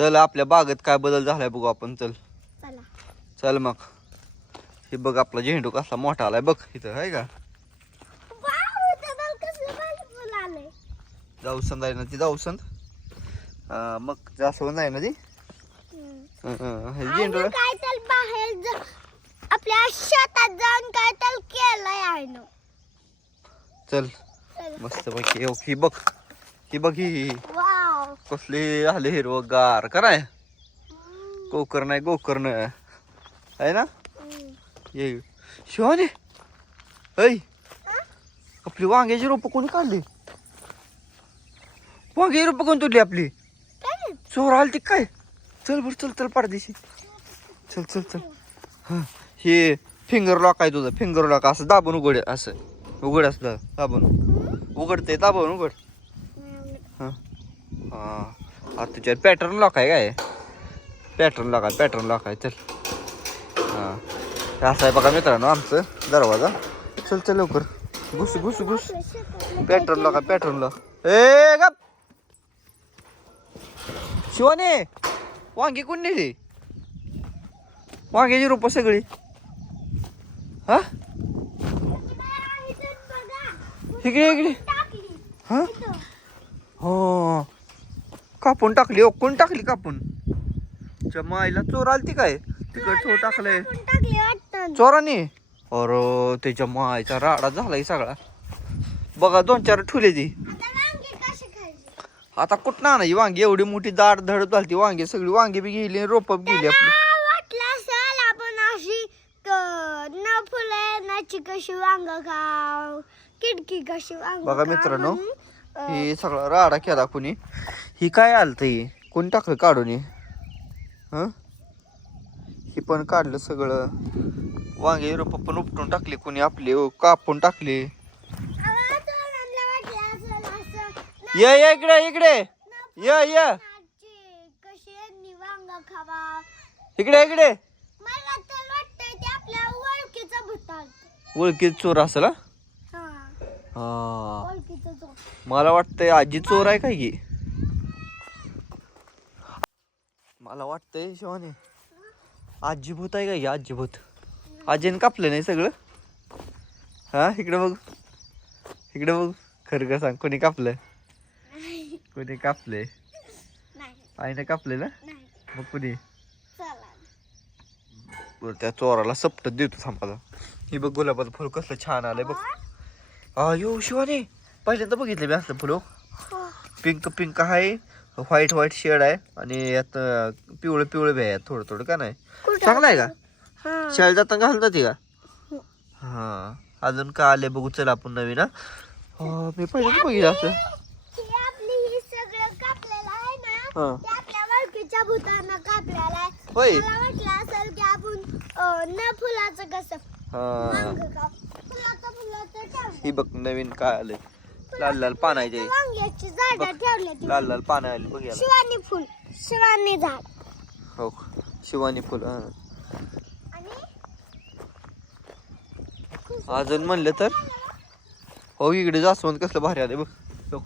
चल आपल्या बागेत काय बदल झालाय बघू आपण चल. चला. चल मग. हे बघ आपला झेंडू कसला मोठा आलाय बघ इथं आहे का? जाऊसंद आहे ना ती जाऊसंद मग जास्वंद आहे ना ती? झेंडू काय तर बाहेर जा- आपल्या शेतात जाऊन काय तर केलंय आहे ना चल. मस्त पैकी हो, बघ ही बघ ही कसले आले हिरवं गार कराय गोकर्ण नाही गोकर्ण आहे ना? ये. शिवाने. ऐ. आपली वांग्याची रोपं कोणी काढली? वांग्याची रोपं कोण तुडली आपली? चोर आली ती काय? चल बर चल चल पाडदेशी चल चल चल. हां हे फिंगर लॉक आहे तुझं. फिंगर लॉक असं दाबून उघड असं. उघड असलं दाबून. उघडते दाबून उघड. हा. हा. आता तुझ्या पॅटर्न लॉक आहे काय? पॅटर्न लॉक आहे पॅटर्न लॉक आहे. चल. हा. असं आहे बघा मित्रांनो आमचं दरवाजा. चल चल लवकर. घुस घुस घुस. पॅटर्न लॉक आहे पॅटर्न लॉक ए गप. शिवाने वांगी कोण नेली? वांग्याची रोपं सगळी. हा. इकडे इकडे. हा. हो. कापून टाकली ओ कोण टाकली कापून. माईला चोर आलती काय? तिकड चोर टाकलंय. चोराने? अरे त्याच्या मायचा राडा झालाय सगळा. बघा दोन चार ठुले ती. आता कुठं आणायची वांगी? एवढी मोठी दाट धडत झाली वांगी. सगळी वांगी बी गेली रोप गेली आपली. कशी वांग खाव किडकी कशी वांग बघा मित्रांनो, ही सगळा राडा केला कुणी. ही काय आलत ही? कोणी टाकलं काढून हे? हं? ही पण काढलं सगळं. वांगे रोप पण उपटून टाकली कुणी आपली ओ, कापून टाकली. ये ये इकडे इकडे. ये ये. इकडे इकडे. ओळखीचं चोर असेल हा? हा? हा. मला वाटतंय आजी चोर आहे काय की? मला वाटतंय शिवानी. आजी भूत आहे काय आजी भूत आजीने कापलं नाही सगळं? हा इकडे बघ. इकडे बघ. खरं का सांग कोणी कापलं कोणी कापले नाही. आईने कापले ना? नाही. मग कोणी? त्या चोराला सपट देतो संपाला ही बघ गुलाबाचं फुल कसलं छान आलंय बघ. अयो शिवानी पहिल्यांदा बघितलं मी असलं फुलं. हो. पिंक पिंक आहे व्हाईट व्हाईट शेड आहे आणि यात पिवळं पिवळं बी आहे थोडं थोडं का नाही? चांगलं आहे का? हा. शाळेत जाताना घालून जाते का? हो. हा. अजून का आले बघू चला आपण नवीन हा. मी पहिल्यांदा बघितलं असं. हे होय. न फुलाचं कसं हा वांग काप फुलाचं फुलाचं ठेवलं ही बघ नवीन काय आलंय. लाल लाल पान आहे ते. वांग्याची झाडं ठेवले ती लाल लाल पान आले बघ याला. शिवानी फुल शिवानी झाड. हो शिवानी फुल हा. अजून म्हणलं तर? हो इकडे जास्वंद कसलं भारी आले बघ. बघ.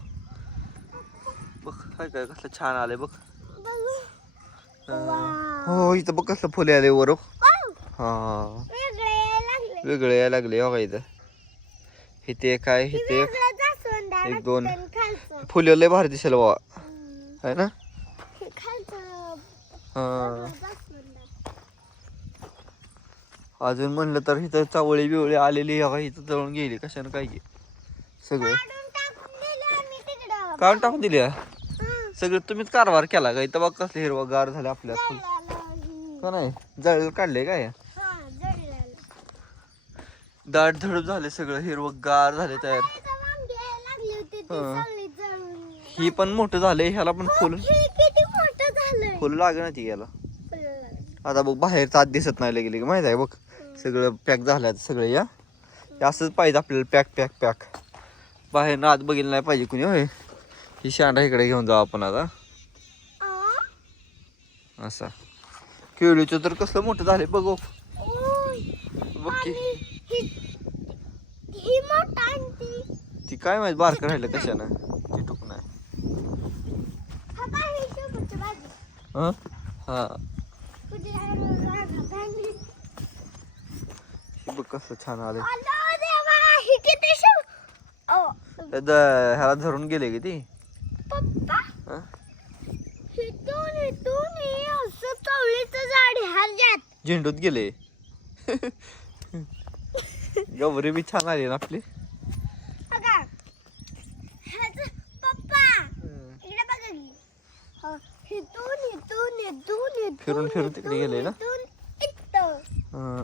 बघ काय काय कसलं छान आले बघ. बघू. हा. हो इथं बघ कसलं फुले आले वर हा. वेगळे लागले. वेगळे यायला लागले हो का इथं? इथे काय ही इथे आहे एक, दोन. फुले लय भारी दिसेल बाबा. हम्म, है ना? हे आहे. अजून म्हणलं तर इथं चावळी बिवळी आलेली हो का इथं जळून गेली कशानं काय की सगळं. काढून टाकून दिले सगळं तुम्हीच कारभार केला का? इथं बघ कसले हिरवा गार झाले आपल्या. का नाही? जळ काढले काय. दाट धडून झाले सगळं हिरवं गार झाले तयार. हं. ही पण मोठं झालंय ह्याला पण फुल फुल लागणार ती याला. आता बघ बाहेर आत दिसत नाही लगेली माहीत आहे बघ सगळं पॅक झालं आता सगळं या. हे असंच पाहिजे आपल्याला पॅक पॅक पॅक. बाहेर आत बघितलं नाही पाहिजे कुणी होय. ही शांडा इकडे घेऊन जाऊ आपण आता. असा. केळीचं तर कसलं मोठं झालंय बघ. बघ. की आणि ही- ही मोठं आणि ती ती काय माहीत बारकं राहिलं कशानं? चिटूक नाही हा ही हं? हा? हे बघ कसं छान आले ह्याला धरून गेले की ती? झेंडूत गेले. गवरी बी छान आली ना आपली बघा ह्याचं पप्पा इकडे बघा की हो, इथून इथून इथून इथून फिरून- फिरून तिकडे गेले ना? हं.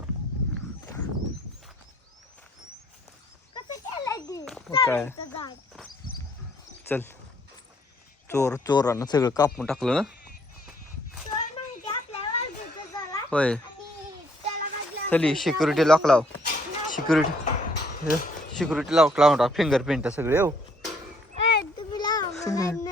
काय? चल. चोर चोरानं सगळं कापून टाकलं ना? होय. चली सिक्युरिटी लॉक लाव. सिक्युरिटी सिक्युरिटी लॉक लावून टाक. फिंगरप्रिंट सगळे हो. लावा मला